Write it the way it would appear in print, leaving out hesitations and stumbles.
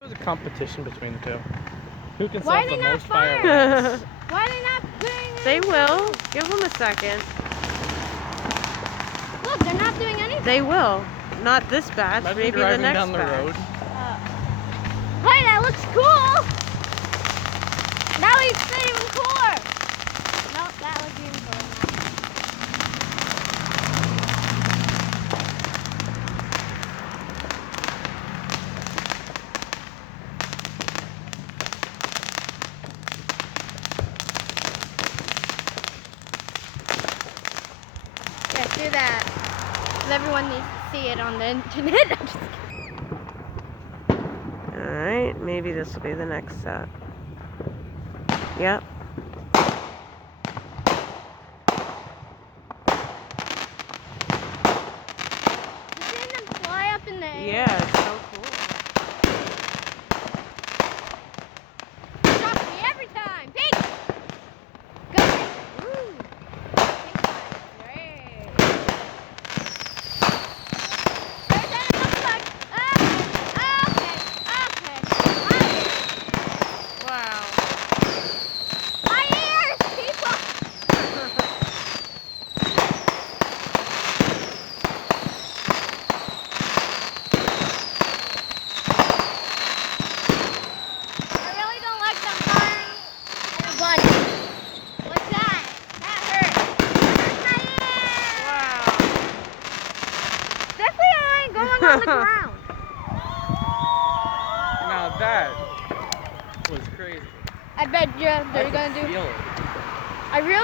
There's a competition between the two. Who can Why solve are the they not most firing? fireworks? Why are they not doing anything? They will. Give them a second. Look, they're not doing anything. They will. Not this batch. Imagine Maybe the driving next down the batch. road. Hey, that looks cool. Now he's even cooler. Nope, that looks even cooler now. Yeah, do that. 'Cause everyone needs to see it on the internet. I'm just kidding. Alright, maybe this will be the next set. Yep. You seen them fly up in the air? Yeah, it's so cool. Shocks me every time. Pink! Go! Woo! Pink one. Great. There's another one. Okay. Wow. My ears, people! I really don't like them firing at a bunny. What's that? That hurt. That hurt my ear. Wow. Definitely ain't going on the ground. Now that was crazy. I bet you they're I gonna could do. feel it. I really.